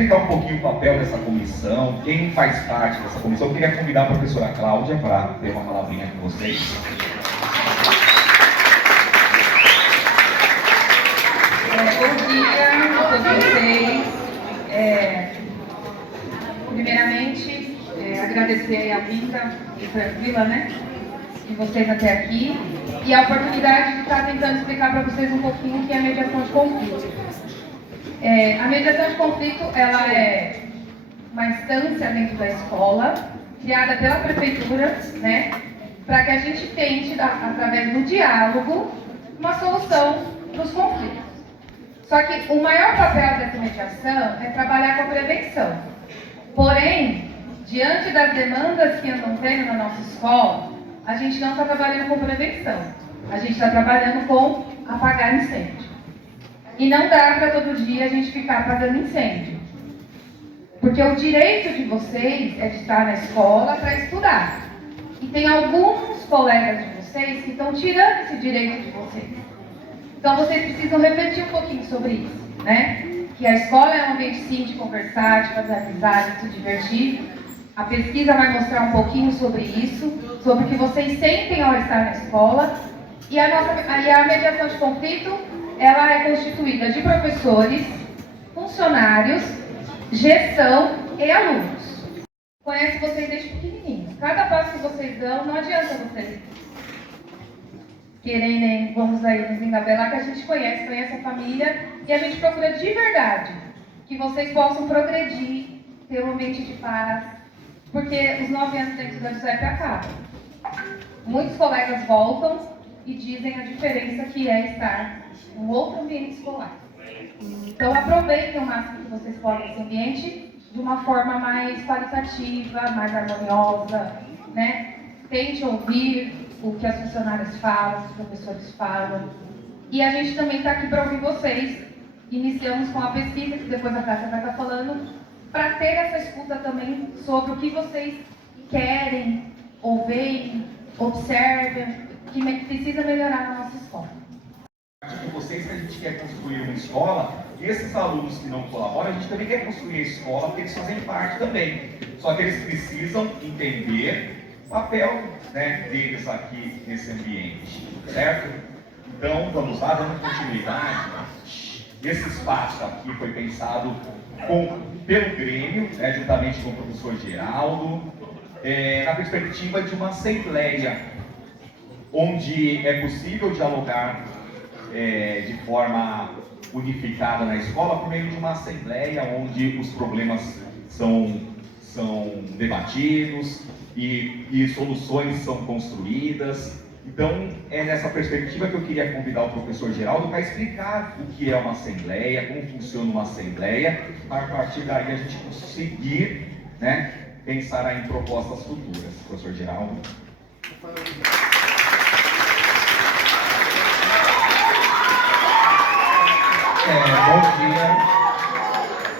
explicar um pouquinho o papel dessa comissão, quem faz parte dessa comissão, eu queria convidar a professora Cláudia para ter uma palavrinha com vocês. Bom dia a todos vocês. Primeiramente, agradecer a vinda tranquila, né, de vocês até aqui e a oportunidade de estar tentando explicar para vocês um pouquinho o que é a mediação de conflito. A mediação de conflito, ela é uma instância dentro da escola, criada pela prefeitura, né, para que a gente tente, através do diálogo, uma solução dos conflitos. Só que o maior papel dessa mediação é trabalhar com a prevenção. Porém, diante das demandas que andam tendo na nossa escola, a gente não está trabalhando com prevenção. A gente está trabalhando com apagar incêndio. E não dá para todo dia a gente ficar apagando incêndio. Porque o direito de vocês é de estar na escola para estudar. E tem alguns colegas de vocês que estão tirando esse direito de vocês. Então vocês precisam refletir um pouquinho sobre isso, né? Que a escola é um ambiente sim de conversar, de fazer amizade, de se divertir. A pesquisa vai mostrar um pouquinho sobre isso, sobre o que vocês sentem ao estar na escola. E a mediação de conflito, ela é constituída de professores, funcionários, gestão e alunos. Conhece vocês desde pequenininhos. Cada passo que vocês dão, não adianta vocês querem, vamos aí nos engabelar, que a gente conhece a família e a gente procura de verdade que vocês possam progredir, ter um ambiente de paz, porque os 9 anos dentro da USEP acabam. Muitos colegas voltam e dizem a diferença que é estar em outro ambiente escolar. Então aproveitem o máximo que vocês podem esse ambiente de uma forma mais qualitativa, mais harmoniosa, né? Tente ouvir o que as funcionárias falam, os professores falam. E a gente também está aqui para ouvir vocês. Iniciamos com a pesquisa, que depois a Cássia vai estar falando, para ter essa escuta também sobre o que vocês querem, ouvem, observam, que precisa melhorar na nossa escola. De vocês que a gente quer construir uma escola, e esses alunos que não colaboram, a gente também quer construir a escola, porque eles fazem parte também. Só que eles precisam entender o papel, né, deles aqui nesse ambiente, certo? Então, vamos lá, dando continuidade. Esse espaço aqui foi pensado pelo Grêmio, né, juntamente com o professor Geraldo, na perspectiva de uma assembleia, onde é possível dialogar de forma unificada na escola por meio de uma assembleia onde os problemas são debatidos e soluções são construídas. Então, é nessa perspectiva que eu queria convidar o professor Geraldo para explicar o que é uma assembleia, como funciona uma assembleia, para a partir daí a gente conseguir, né, pensar em propostas futuras. Professor Geraldo.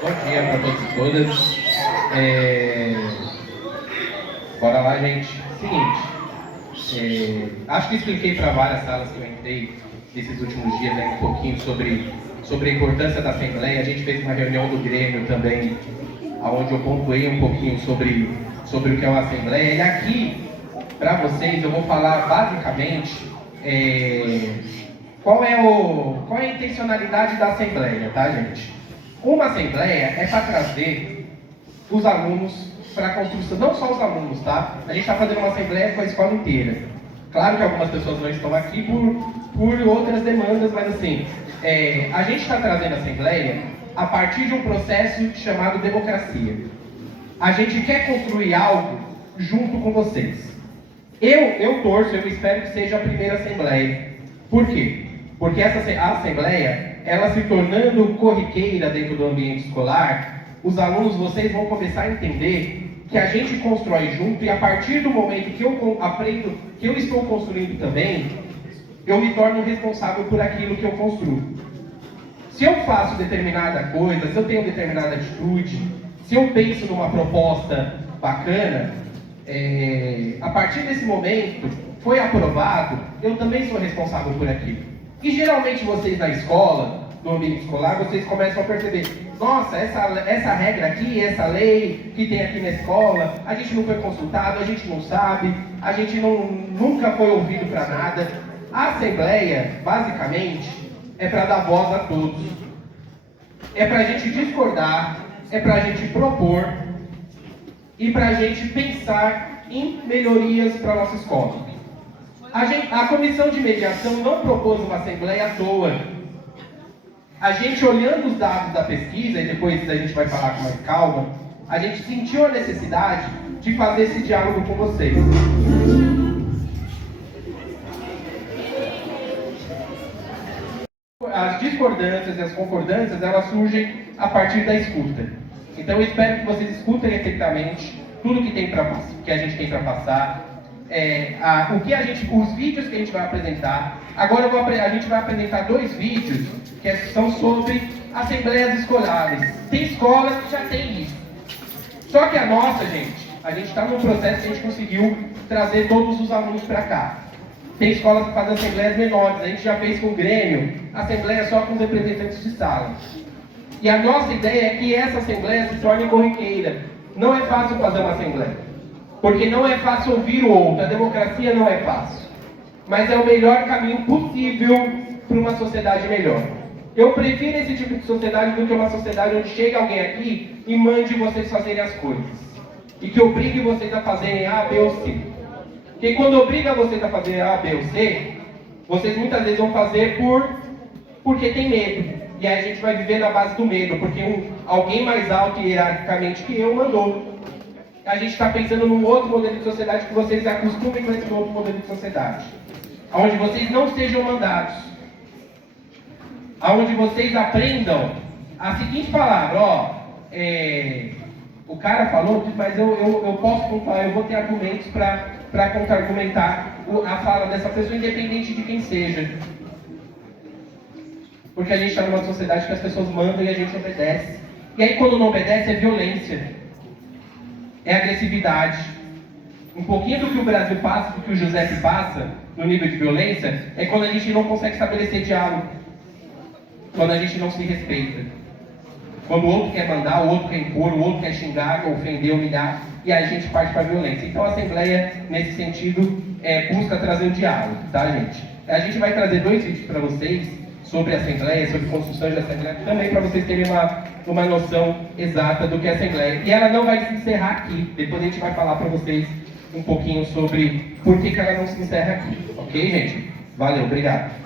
Bom dia para todos e todas. Bora lá, gente. Seguinte, acho que expliquei para várias salas que eu entrei nesses últimos dias um pouquinho sobre a importância da Assembleia. A gente fez uma reunião do Grêmio também, onde eu pontuei um pouquinho sobre o que é uma Assembleia. E aqui, para vocês, eu vou falar basicamente qual é a intencionalidade da Assembleia, tá, gente? Uma Assembleia é para trazer os alunos para a construção, não só os alunos, tá? A gente está fazendo uma assembleia com a escola inteira. Claro que algumas pessoas não estão aqui por outras demandas, mas assim, a gente está trazendo a assembleia a partir de um processo chamado democracia. A gente quer construir algo junto com vocês. Eu torço, eu espero que seja a primeira assembleia. Por quê? Porque a assembleia, ela se tornando corriqueira dentro do ambiente escolar, os alunos, vocês vão começar a entender que a gente constrói junto, e a partir do momento que eu aprendo, que eu estou construindo também, eu me torno responsável por aquilo que eu construo. Se eu faço determinada coisa, se eu tenho determinada atitude, se eu penso numa proposta bacana, a partir desse momento, foi aprovado, eu também sou responsável por aquilo. E geralmente vocês na escola, do ambiente escolar, vocês começam a perceber, nossa, essa regra aqui, essa lei que tem aqui na escola, a gente não foi consultado, a gente não sabe, a gente nunca foi ouvido para nada. A Assembleia, basicamente, é para dar voz a todos. É para a gente discordar, é para a gente propor e para a gente pensar em melhorias para a nossa escola. A comissão de mediação não propôs uma assembleia à toa. A gente, olhando os dados da pesquisa, e depois a gente vai falar com mais calma, a gente sentiu a necessidade de fazer esse diálogo com vocês. As discordâncias e as concordâncias, elas surgem a partir da escuta. Então eu espero que vocês escutem atentamente tudo que a gente tem para passar, os vídeos que a gente vai apresentar. Agora a gente vai apresentar 2 vídeos que são sobre assembleias escolares. Tem escolas que já tem isso. Só que a nossa, a gente está num processo que a gente conseguiu trazer todos os alunos para cá. Tem escolas que fazem assembleias menores. A gente já fez com o Grêmio, assembleia só com os representantes de sala. E a nossa ideia é que essa assembleia se torne corriqueira. Não é fácil fazer uma assembleia, porque não é fácil ouvir o outro. A democracia não é fácil. Mas é o melhor caminho possível para uma sociedade melhor. Eu prefiro esse tipo de sociedade do que uma sociedade onde chega alguém aqui e mande vocês fazerem as coisas. E que obrigue vocês a fazerem A, B ou C. Porque quando obriga vocês a fazer A, B ou C, vocês muitas vezes vão fazer porque tem medo. E aí a gente vai viver na base do medo, porque alguém mais alto hierarquicamente que eu mandou. A gente está pensando num outro modelo de sociedade que vocês acostumem com esse outro modelo de sociedade. Onde vocês não sejam mandados. Onde vocês aprendam a seguinte palavra, o cara falou, mas eu posso contar, eu vou ter argumentos para contra-argumentar a fala dessa pessoa, independente de quem seja. Porque a gente está numa sociedade que as pessoas mandam e a gente obedece. E aí quando não obedece é violência, é agressividade. Um pouquinho do que o Brasil passa, do que o Giuseppe passa, no nível de violência, é quando a gente não consegue estabelecer diálogo. Quando a gente não se respeita. Quando o outro quer mandar, o outro quer impor, o outro quer xingar, ofender, humilhar, e aí a gente parte para a violência. Então a Assembleia, nesse sentido, busca trazer o diálogo, tá, gente? A gente vai trazer 2 vídeos para vocês sobre a Assembleia, sobre construções da Assembleia, também para vocês terem uma noção exata do que é a Assembleia. E ela não vai se encerrar aqui. Depois a gente vai falar para vocês um pouquinho sobre por que ela não se encerra aqui. Ok, gente? Valeu, obrigado.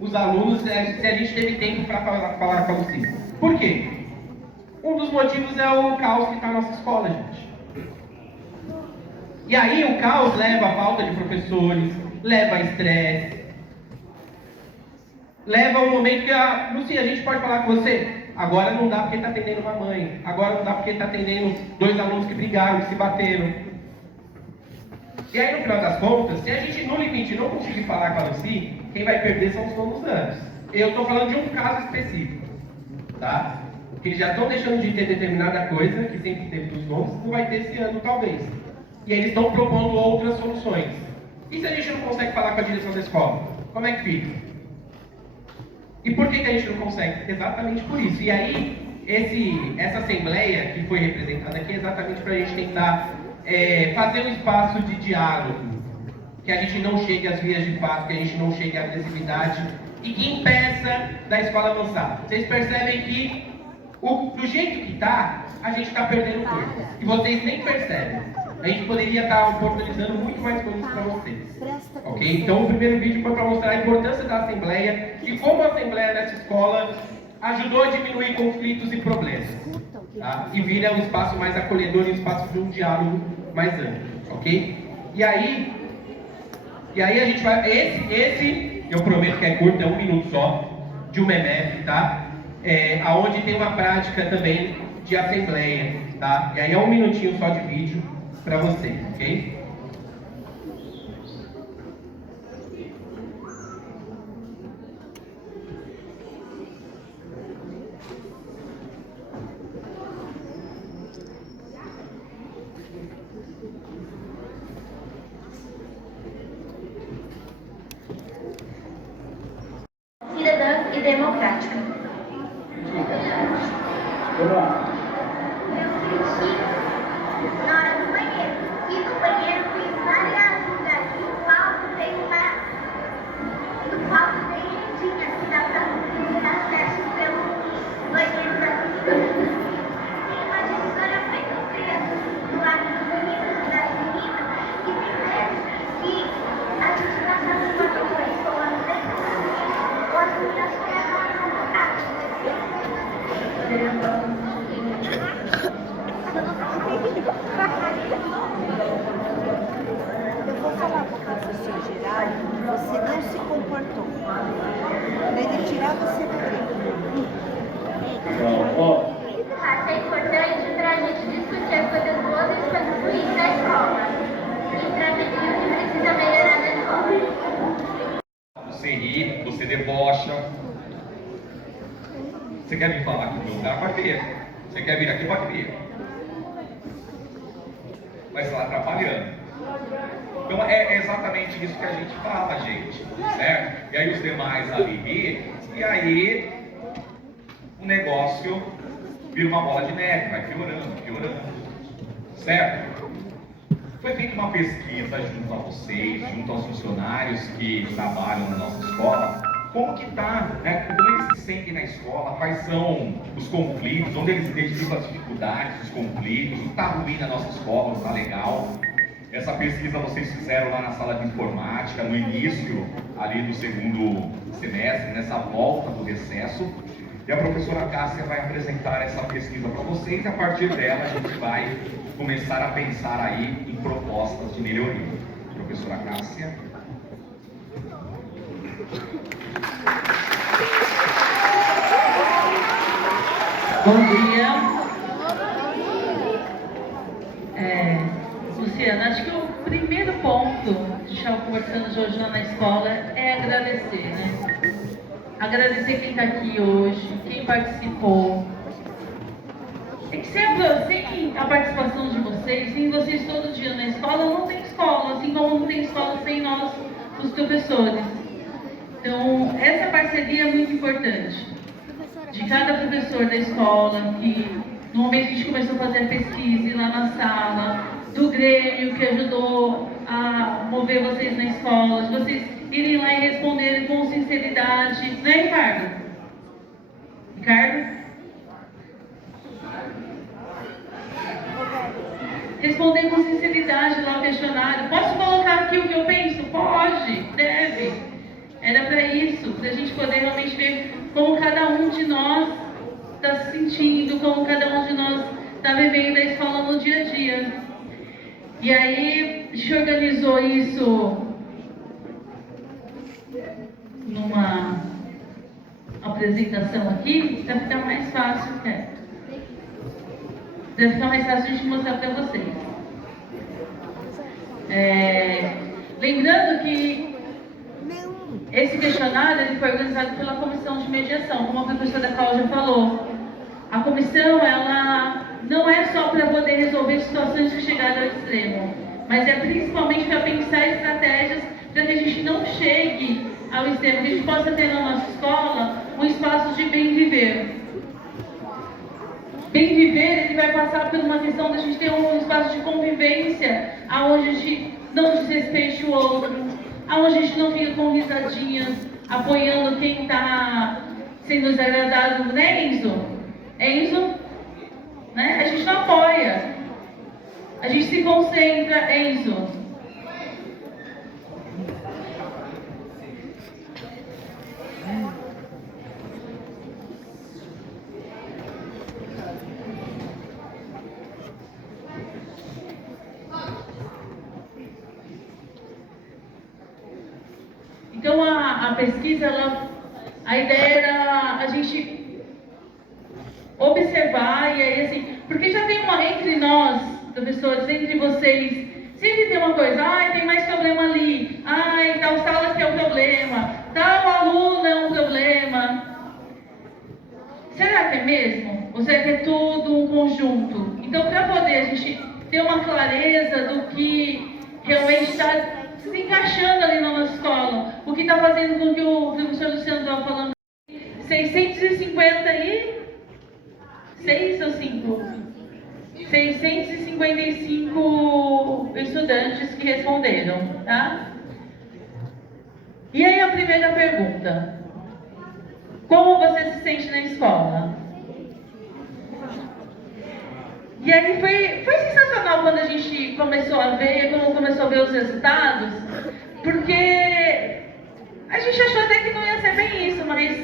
Os alunos, se a gente teve tempo para falar com vocês. Por quê? Um dos motivos é o caos que está na nossa escola, gente. E aí o caos leva a falta de professores, leva a estresse, leva ao momento que Lucia, a gente pode falar com você? Agora não dá porque está atendendo uma mãe, agora não dá porque está atendendo 2 alunos que brigaram, que se bateram. E aí, no final das contas, se a gente no limite não conseguir falar com a Lucy, quem vai perder são os donos anos. Eu estou falando de um caso específico, tá? Porque eles já estão deixando de ter determinada coisa, que sempre teve dos donos, não vai ter esse ano, talvez. E eles estão propondo outras soluções. E se a gente não consegue falar com a direção da escola? Como é que fica? E por que a gente não consegue? Exatamente por isso. E aí, essa assembleia que foi representada aqui é exatamente para a gente tentar fazer um espaço de diálogo, que a gente não chegue às vias de fato, que a gente não chegue à agressividade e que impeça da escola avançar. Vocês percebem que do jeito que está, a gente está perdendo coisas. E vocês nem percebem. A gente poderia estar oportunizando muito mais coisas para vocês. Ok? Então o primeiro vídeo foi para mostrar a importância da Assembleia e como a Assembleia nessa escola ajudou a diminuir conflitos e problemas. Tá? E vira um espaço mais acolhedor e um espaço de um diálogo mais amplo. Ok? E aí a gente vai... Esse eu prometo que é curto, é 1 minuto só. de uma EMEF, tá? Aonde tem uma prática também de assembleia, tá? E aí é 1 minutinho só de vídeo para você, ok? Cidadã e democrática. Na hora do banheiro. E no banheiro tem várias lugares. No palco tem uma. No palco tem rendinha que dá pra ter acesso pelo banheiro da cidade. Tem uma divisória muito grande do lado dos meninos e das meninas. E tem vezes que a gente tá fazendo uma coisa escovando dentro do banheiro. Ou as meninas começam a namorar. Eu vou falar com o professor Geraldo, você não se comportou. Para ele tirar você do grupo. Acho é importante para a gente discutir as coisas boas e as coisas ruins da escola. E transmitir o que precisa melhorar na escola. Você ri, você debocha. Você quer me falar aqui no meu lugar? Pode vir. Você quer vir aqui? Pode vir. Mas está atrapalhando. Então é exatamente isso que a gente fala, gente. Certo? E aí os demais ali ri, e aí o negócio vira uma bola de neve, vai piorando, piorando. Certo? Foi feita uma pesquisa junto a vocês, junto aos funcionários que trabalham na nossa escola, como que está, né? Como eles se sentem na escola, quais são os conflitos, onde eles identificam as dificuldades, os conflitos, o que está ruim na nossa escola, o que está legal. Essa pesquisa vocês fizeram lá na sala de informática, no início ali do segundo semestre, nessa volta do recesso. E a professora Cássia vai apresentar essa pesquisa para vocês, e a partir dela a gente vai começar a pensar aí em propostas de melhoria. Professora Cássia. Bom dia. Luciana, acho que o primeiro ponto de estar conversando hoje lá na escola é agradecer, né? Agradecer quem está aqui hoje, quem participou. É que sem a participação de vocês, sem vocês todo dia na escola, não tem escola, assim como não tem escola sem nós, os professores. Então, essa parceria é muito importante. De cada professor da escola, que no momento que a gente começou a fazer a pesquisa ir lá na sala, do Grêmio que ajudou a mover vocês na escola, de vocês irem lá e responderem com sinceridade, né, Ricardo? Ricardo? Responder com sinceridade lá o questionário. Posso colocar aqui o que eu penso? Pode, deve. Era para isso, para a gente poder realmente ver como cada um de nós está se sentindo, como cada um de nós está vivendo a escola no dia a dia. E aí, a gente organizou isso numa apresentação aqui, para ficar mais fácil, né? Para ficar mais fácil a gente mostrar para vocês. Lembrando que esse questionário ele foi organizado pela comissão de mediação, como a professora Cláudia falou. A comissão, ela não é só para poder resolver situações que chegaram ao extremo, mas é principalmente para pensar estratégias para que a gente não chegue ao extremo, que a gente possa ter na nossa escola um espaço de bem viver. Bem viver, ele vai passar por uma questão da gente ter um espaço de convivência, onde a gente não desrespeite o outro, onde a gente não fica com risadinhas, apoiando quem está sendo desagradado, né, Enzo? Enzo? Né? A gente não apoia. A gente se concentra, Enzo. Então a pesquisa ela A ideia era a gente observar e aí assim, porque já tem uma entre nós, professores, entre vocês, sempre tem uma coisa, ai, tem mais problema ali, ai, tal sala que é um problema, tal aluno é um problema. Será que é mesmo? Ou será que é tudo um conjunto? Então, para poder a gente ter uma clareza do que realmente está se encaixando ali na nossa escola, o que está fazendo com que o professor Luciano estava falando, 656 ou 5? 655 estudantes que responderam, tá? E aí a primeira pergunta: como você se sente na escola? E aí foi sensacional quando a gente começou a ver os resultados, porque a gente achou até que não ia ser bem isso, mas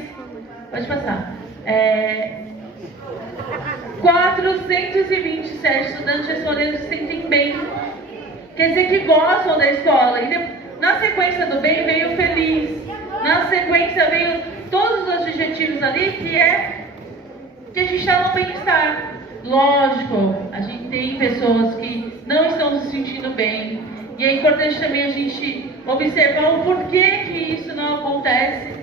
pode passar. 427 estudantes responderam que se sentem bem, quer dizer que gostam da escola. E na sequência do bem veio feliz, na sequência veio todos os adjetivos ali, que a gente está no bem-estar. Lógico, a gente tem pessoas que não estão se sentindo bem, e é importante também a gente observar o porquê que isso não acontece,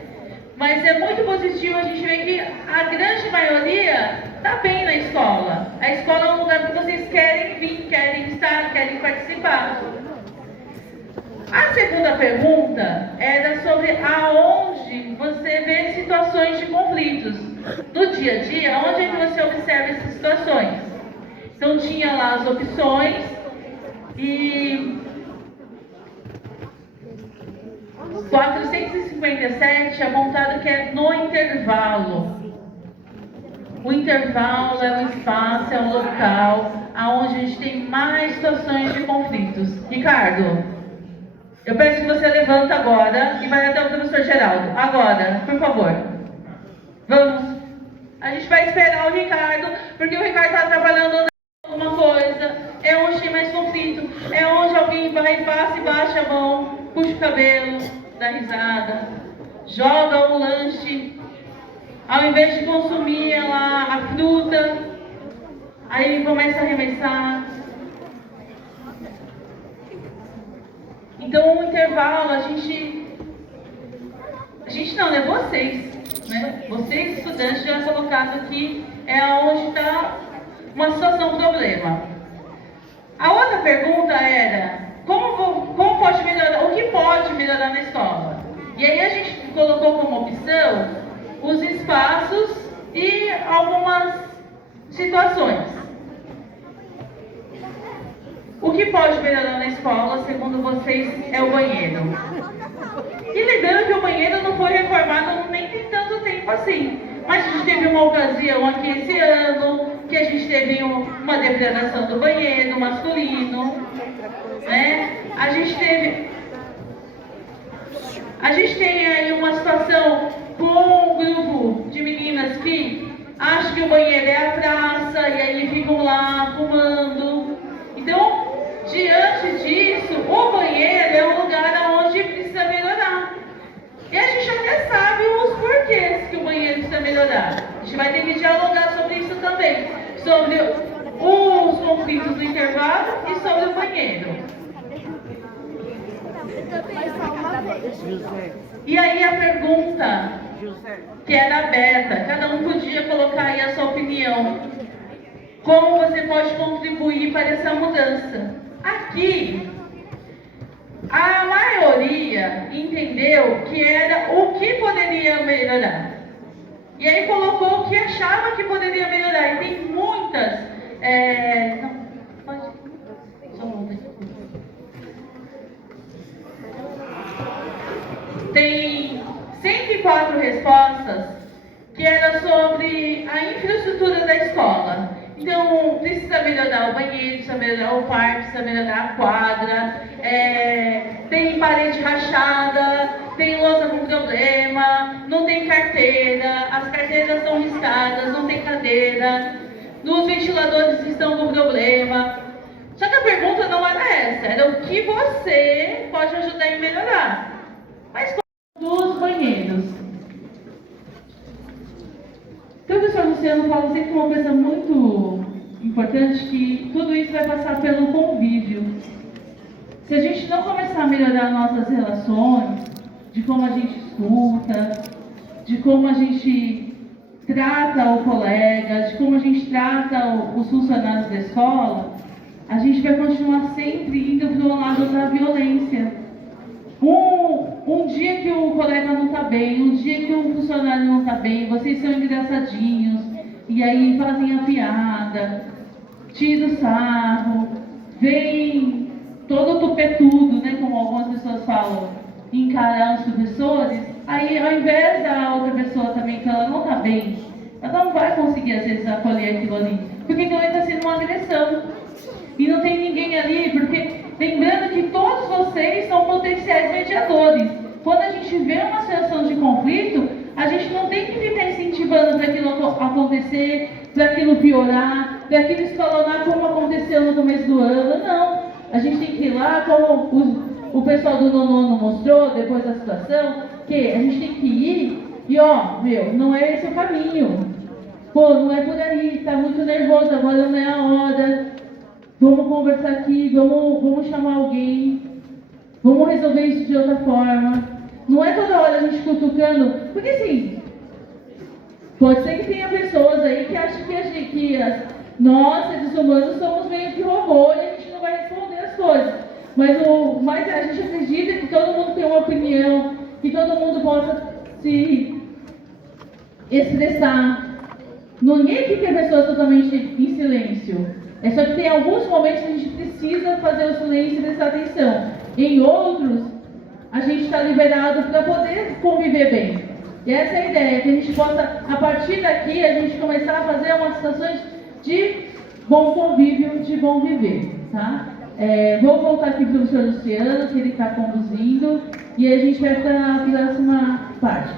mas é muito positivo a gente ver que a grande maioria está bem na escola. A escola é um lugar que vocês querem vir, querem estar, querem participar. A segunda pergunta era sobre aonde você vê situações de conflitos. No dia a dia, onde é que você observa essas situações? Então tinha lá as opções e 457 apontado que é no intervalo. O intervalo é um espaço, é um local onde a gente tem mais situações de conflitos. Ricardo, eu peço que você levanta agora e vai até o professor Geraldo. Agora, por favor. Vamos. A gente vai esperar o Ricardo, porque o Ricardo está trabalhando alguma coisa. É onde tem mais conflito. É onde alguém vai, passa e baixa a mão, puxa o cabelo, dá risada, joga o lanche. Ao invés de consumir lá a fruta, aí começa a arremessar. Então, o intervalo, a gente não, é vocês, né? Vocês, estudantes, já colocaram que é onde está uma situação problema. A outra pergunta era, como pode melhorar, o que pode melhorar na escola? E aí a gente colocou como opção os espaços e algumas situações. O que pode melhorar na escola, segundo vocês, é o banheiro. E lembrando que o banheiro não foi reformado nem tem tanto tempo assim. Mas a gente teve uma ocasião aqui esse ano, que a gente teve uma depredação do banheiro masculino, né? A gente tem aí uma situação com um grupo de meninas que acham que o banheiro é a praça e aí ficam lá fumando. Então, diante disso, o banheiro é um lugar onde precisa melhorar. E a gente até sabe os porquês que o banheiro precisa melhorar. A gente vai ter que dialogar sobre isso também. Sobre os conflitos do intervalo e sobre o banheiro. E aí a pergunta que era aberta, cada um podia colocar aí a sua opinião. Como você pode contribuir para essa mudança? Aqui, a maioria entendeu que era o que poderia melhorar. E aí colocou o que achava que poderia melhorar. E tem muitas... Não, pode... Só um momento. Tem 104 respostas que era sobre a infraestrutura da escola. Então, precisa melhorar o banheiro, precisa melhorar o parque, precisa melhorar a quadra, tem parede rachada, tem lousa com problema, não tem carteira, as carteiras estão riscadas, não tem cadeira, os ventiladores estão com problema. Só que a pergunta não era essa, era o que você pode ajudar em melhorar. Mas dos banheiros. Luciano fala sempre uma coisa muito importante, que tudo isso vai passar pelo convívio. Se a gente não começar a melhorar nossas relações, de como a gente escuta, de como a gente trata o colega, de como a gente trata os funcionários da escola, a gente vai continuar sempre indo para o lado da violência. Um dia que o colega não está bem, um dia que o funcionário não está bem, vocês são engraçadinhos, e aí fazem a piada, tiram o sarro, vem todo tupetudo, né, como algumas pessoas falam, encarar os professores, aí ao invés da outra pessoa também, que ela não está bem, ela não vai conseguir às vezes acolher aquilo ali, porque aquilo ali está sendo uma agressão. E não tem ninguém ali, porque lembrando que todos vocês são potenciais mediadores. Quando a gente vê uma situação de conflito, a gente não tem que ficar incentivando para aquilo acontecer, para aquilo piorar, para aquilo escalonar como aconteceu no começo do ano. Não. A gente tem que ir lá, como o pessoal do nono mostrou, depois da situação, que a gente tem que ir e, não é esse o caminho. Pô, não é por aí, tá muito nervoso, agora não é a hora. Vamos conversar aqui, vamos chamar alguém, vamos resolver isso de outra forma. Não é toda hora a gente cutucando, porque assim, pode ser que tenha pessoas aí que acham que nós, seres humanos, somos meio que robô e a gente não vai responder as coisas. Mas a gente acredita que todo mundo tem uma opinião, que todo mundo possa se expressar. Ninguém aqui quer pessoas totalmente em silêncio. É só que tem alguns momentos que a gente precisa fazer o silêncio e prestar atenção. Em outros, a gente está liberado para poder conviver bem. E essa é a ideia, que a gente possa, a partir daqui, a gente começar a fazer umas situações de bom convívio, de bom viver. Tá? Vou voltar aqui para o professor Luciano, que ele está conduzindo, e a gente vai para a próxima parte.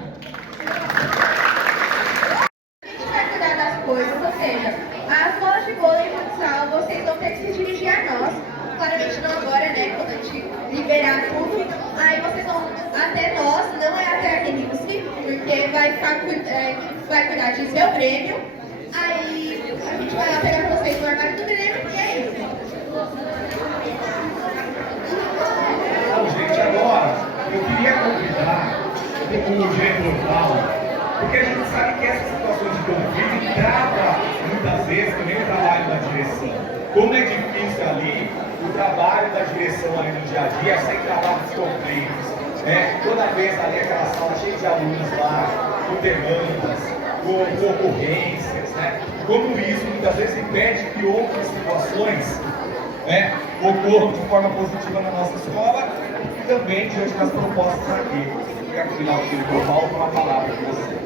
A gente vai cuidar das coisas, ou seja, as bolas de vôlei e futsal, vocês vão ter que se dirigir a nós. Claramente não agora, né? Quando a gente liberar tudo. Aí vocês vão até nós, não é até a Renilce, porque vai cuidar de seu prêmio. Aí a gente vai lá pegar vocês no armário do Grêmio e é isso. Bom, gente, agora eu queria convidar o diretor Paulo, porque a gente sabe que essa situação de conflito trava muitas vezes também o trabalho da direção. Como é difícil ali o trabalho da direção ali no dia a dia, sem travar os conflitos. Toda vez ali aquela sala cheia de alunos lá, com demandas, com ocorrências, né? Como isso muitas vezes impede que outras situações ocorram de forma positiva na nossa escola e também diante das propostas aqui. Eu quero convidar o diretor Paulo para uma palavra com vocês.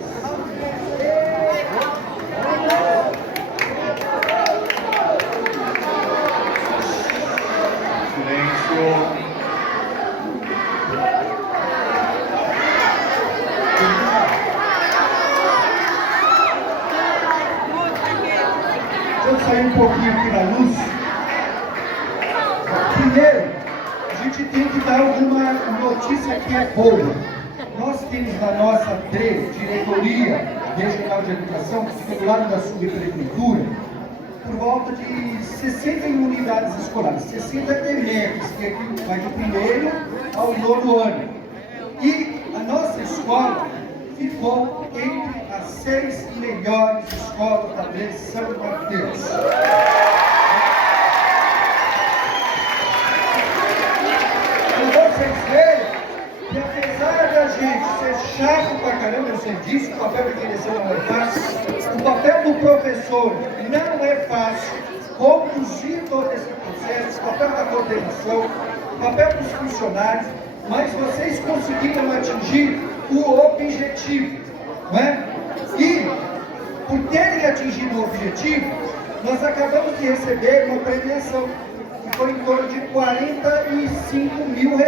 Silêncio. Deixa eu sair um pouquinho aqui da luz. Primeiro, a gente tem que dar alguma notícia que é boa. Nós temos na nossa Diretoria Regional de Educação, que fica do lado da subprefeitura, por volta de 61 unidades escolares, 60 elementos, que aqui vai do primeiro ao nono ano. E a nossa escola ficou entre as 6 melhores escolas da Grande São Mateus. Para vocês verem que apesar da gente ser chato pra caramba, eu sei disso, o papel da direção não é fácil, o papel do professor não é fácil, conduzir todo esse processo, o papel da coordenação, o papel dos funcionários, mas vocês conseguiram atingir o objetivo, não é? E, por terem atingido o objetivo, nós acabamos de receber uma premiação, que foi em torno de R$45 mil.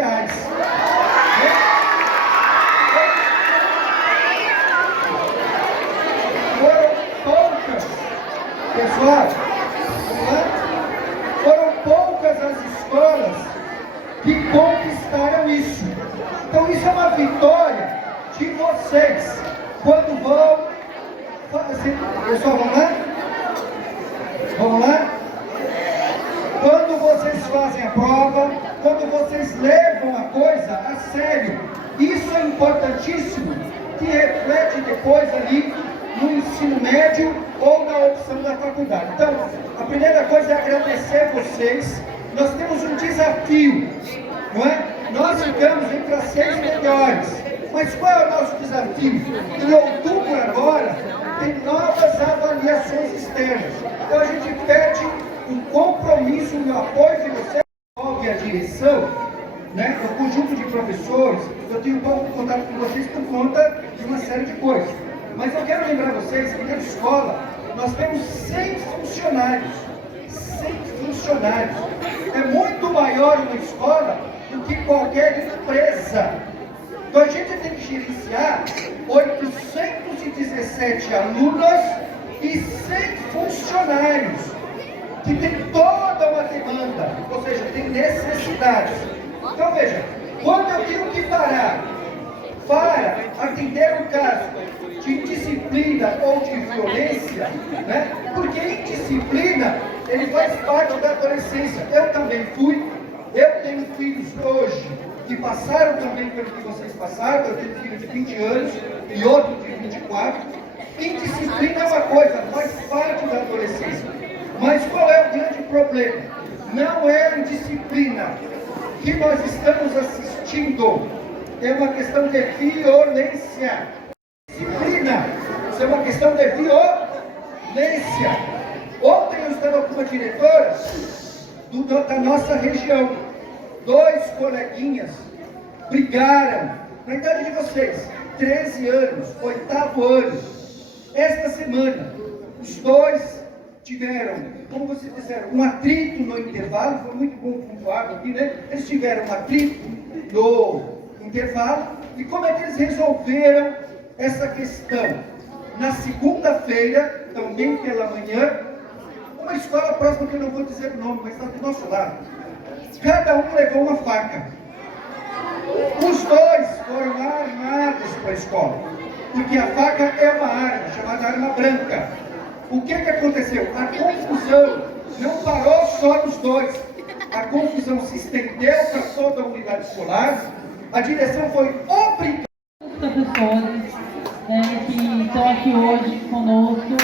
Foram poucas, pessoal, foram poucas as escolas que conquistaram isso. Então isso é uma vitória de vocês, quando vão Pessoal, vamos lá? Vamos lá? Quando vocês fazem a prova, quando vocês levam a coisa a sério, isso é importantíssimo, que reflete depois ali no ensino médio ou na opção da faculdade. Então, a primeira coisa é agradecer vocês. Nós temos um desafio, não é? Nós ficamos entre as 6 melhores. Mas qual é o nosso desafio? Em outubro agora, tem novas avaliações externas. Então a gente pede um compromisso e o apoio de vocês, envolve a direção, né? O conjunto de professores. Eu tenho pouco contato com vocês por conta de uma série de coisas. Mas eu quero lembrar vocês que na escola nós temos 100 funcionários. 100 funcionários. É muito maior uma escola do que qualquer empresa. Então a gente tem que gerenciar 817 alunos e 100 funcionários, que tem toda uma demanda, ou seja, tem necessidades. Então veja, quando eu tenho que parar para atender um caso de indisciplina ou de violência, né? Porque indisciplina, ele faz parte da adolescência. Eu também fui, eu tenho filhos hoje que passaram também pelo que vocês passaram. Eu tenho filho de 20 anos e outro de 24. Indisciplina é uma coisa, faz parte da adolescência. Mas qual é o grande problema? Não é a indisciplina que nós estamos assistindo, é uma questão de violência. Disciplina, isso é uma questão de violência. Ontem eu estava com uma diretora da nossa região. 2 coleguinhas brigaram, na idade de vocês, 13 anos, 8º ano. Esta semana, os 2 tiveram, como vocês disseram, um atrito no intervalo. Foi muito bom pontuar aqui, né? Eles tiveram um atrito no intervalo. E como é que eles resolveram essa questão? Na segunda-feira, também pela manhã, uma escola próxima que eu não vou dizer o nome, mas está do nosso lado. Cada um levou uma faca. Os 2 foram armados para a escola, porque a faca é uma arma, chamada arma branca. O que aconteceu? A confusão não parou só nos 2. A confusão se estendeu para toda a unidade escolar. A direção foi obrigada. Os professores que estão aqui hoje conosco,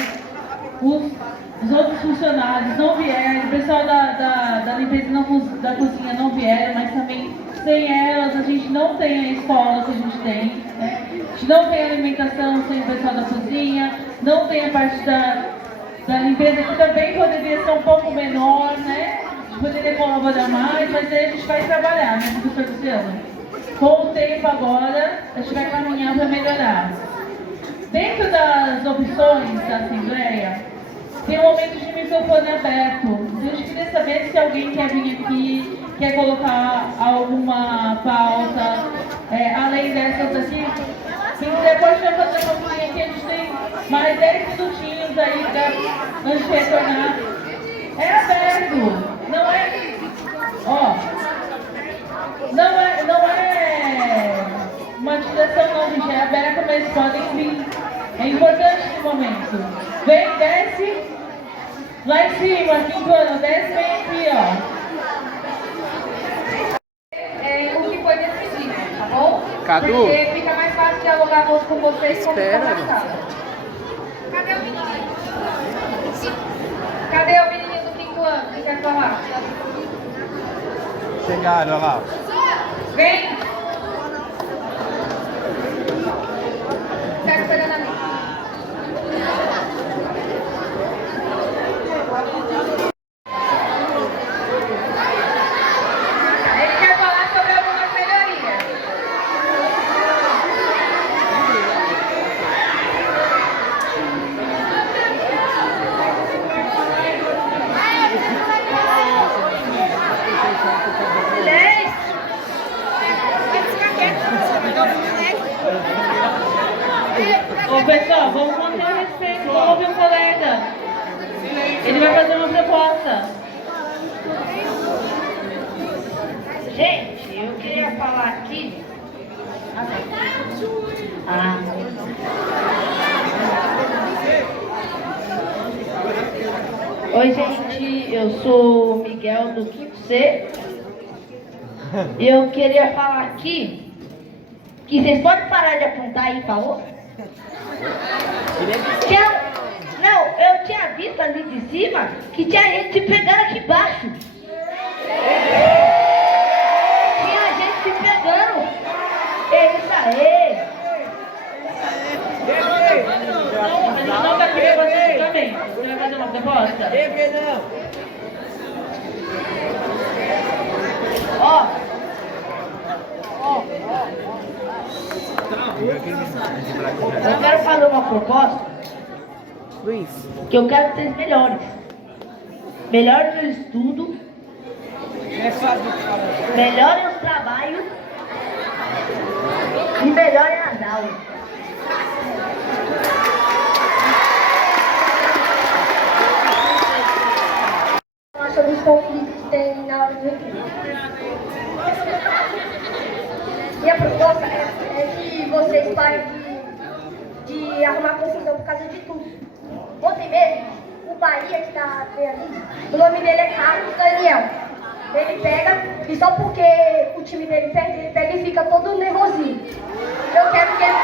os outros funcionários não vieram, o pessoal da limpeza da cozinha não vieram, mas também sem elas a gente não tem a escola que a gente tem, né? A gente não tem alimentação sem o pessoal da cozinha, não tem a parte da limpeza, que também poderia ser um pouco menor, né? A gente poderia colaborar mais, mas aí a gente vai trabalhar, né, professor Luciano? Com o tempo agora, a gente vai caminhar para melhorar. Dentro das opções da Assembleia, tem um momento de microfone aberto. Então, a gente queria saber se alguém quer vir aqui, quer colocar alguma pauta, além dessas aqui. Quem quiser pode já fazer uma coisinha aqui, a gente tem mais 10 minutinhos aí antes de retornar. É aberto, não é... Ó, não é uma direção não, gente, é aberta, mas podem vir. É importante esse momento. Vem, desce. Lá em cima, Quintana, desce bem aqui, ó. O que foi decidido, tá bom? Cadu? Porque fica mais fácil dialogar com vocês como Espera. conversar. Cadê o menininho? Cadê o menininho do 5º ano que quer falar? Chegaram, olha lá. Vem! Quero pegar na mesa. Ele quer falar sobre algumas melhorias. Ô pessoal, vamos manter o respeito, vamos ouvir o colega. Ele vai fazer uma proposta. Gente, eu queria falar aqui. Oi, gente, eu sou o Miguel do 5º C. E eu queria falar aqui que vocês podem parar de apontar aí, por favor? Não, eu tinha visto ali de cima que tinha gente se pegando aqui embaixo. Tinha gente se pegando. É isso aí. Não, a gente não tá aqui pra fazer julgamento. Você vai fazer uma proposta? Eu quero fazer uma proposta que eu quero que vocês melhores. Melhorem no estudo, melhorem os trabalhos e melhorem as aulas. Sobre os conflitos que tem na hora do recreio. Minha proposta é que vocês parem de arrumar confusão por causa de tudo. Ontem mesmo, o Bahia que está ali, o nome dele é Carlos Daniel. Ele pega, e só porque o time dele perde, ele pega e fica todo nervosinho. Eu quero que ele...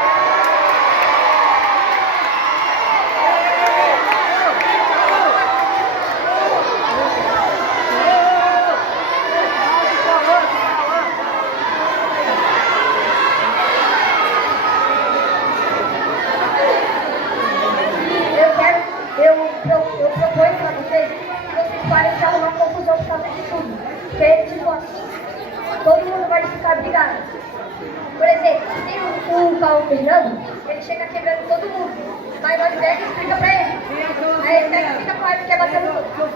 Eu proponho para vocês que vocês parem de arrumar confusão por causa de tudo. Porque, tipo assim, todo mundo vai ficar brigado. Por exemplo, tem o Paulo Fernando, ele chega quebrando todo mundo. Mas nós pega e explica pra ele. Aí ele pega e fica com a raiva e quer bater no outro.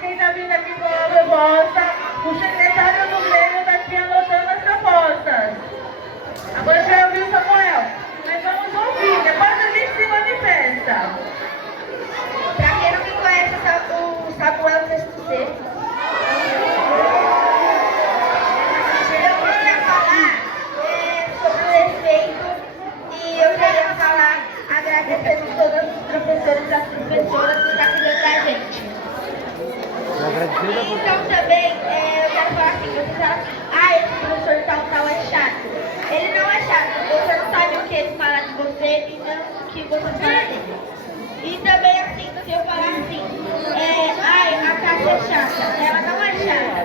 Quem está vindo aqui com a proposta, o secretário do Grêmio está aqui anotando as propostas. Agora já ouviu o Samuel, mas vamos ouvir, depois a gente se manifesta. Pra quem não me conhece, o Samuel 6º C. Eu queria falar sobre o respeito e eu queria falar agradecendo todos os professores e as professoras que estão cuidando da gente. Então também eu quero falar assim, você fala assim, esse professor tal é chato. Ele não é chato, você não sabe o que ele fala de você e não o que você fala dele. E também assim, se eu falar assim, a Cássia é chata, ela não é chata.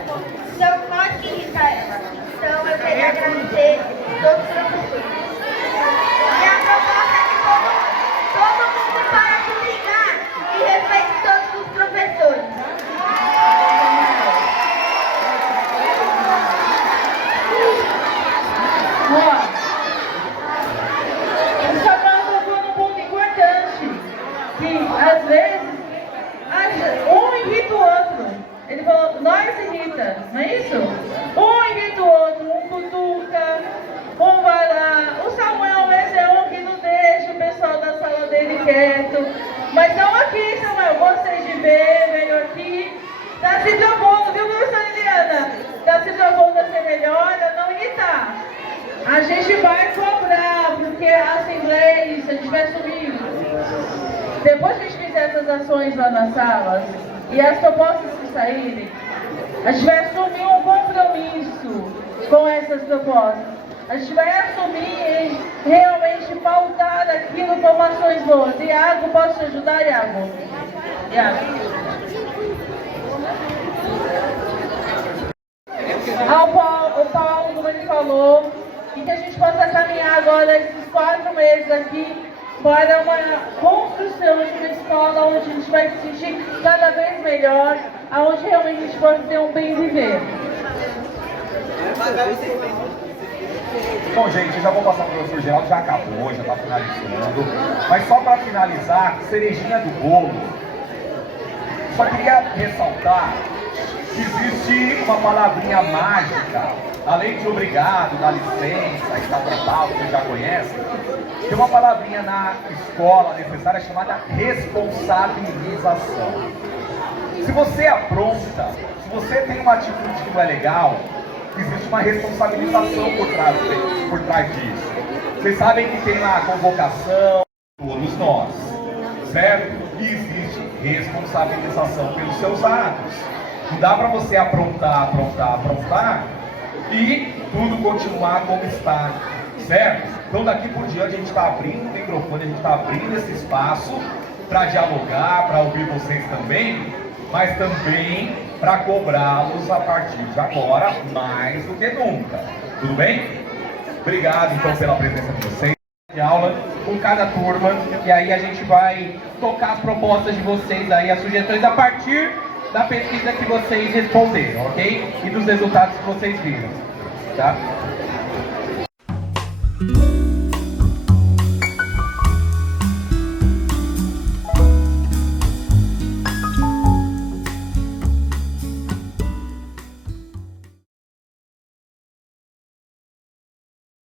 São nós que irrita ela. Então eu queria agradecer todos os professores. E a proposta é que todo mundo para de brigar e respeite todos os professores. O Samuel tocou num ponto importante, que às vezes um irrita o outro. Ele falou, nós irrita, não é isso? Um irrita o outro, um cutuca, um vai lá. O Samuel mesmo é um que não deixa o pessoal da sala dele quieto. Mas não aqui, Samuel, vocês de ver, veio aqui. Tá se propondo, viu, professora Eliana? Tá se propondo a ser melhor, a não irritar. A gente vai cobrar, porque a Assembleia é isso, a gente vai assumir. Depois que a gente fizer essas ações lá nas salas, e as propostas que saírem, a gente vai assumir um compromisso com essas propostas. A gente vai assumir e realmente pautar aquilo como ações boas. Iago, posso te ajudar, Iago? Iago. O Paulo, como ele falou, e que a gente possa caminhar agora esses 4 meses aqui para uma construção de uma escola onde a gente vai se sentir cada vez melhor, onde realmente a gente pode ter um bem viver. Bom, gente, eu já vou passar para o professor Geraldo, já acabou, já está finalizando. Mas só para finalizar, cerejinha do bolo, só queria ressaltar que existe uma palavrinha mágica além de obrigado, dá licença e tal, que vocês já conhecem, tem uma palavrinha na escola necessária chamada responsabilização. Se você apronta, se você tem uma atitude que não é legal, existe uma responsabilização por trás disso. Vocês sabem que tem lá a convocação, todos nós, certo? E existe responsabilização pelos seus atos. Não dá para você aprontar e tudo continuar como está, certo? Então daqui por diante a gente está abrindo o microfone, a gente está abrindo esse espaço para dialogar, para ouvir vocês também, mas também para cobrá-los a partir de agora, mais do que nunca. Tudo bem? Obrigado então pela presença de vocês. De aula com cada turma, e aí a gente vai tocar as propostas de vocês aí, as sugestões a partir da pesquisa que vocês responderam, ok? E dos resultados que vocês viram, tá?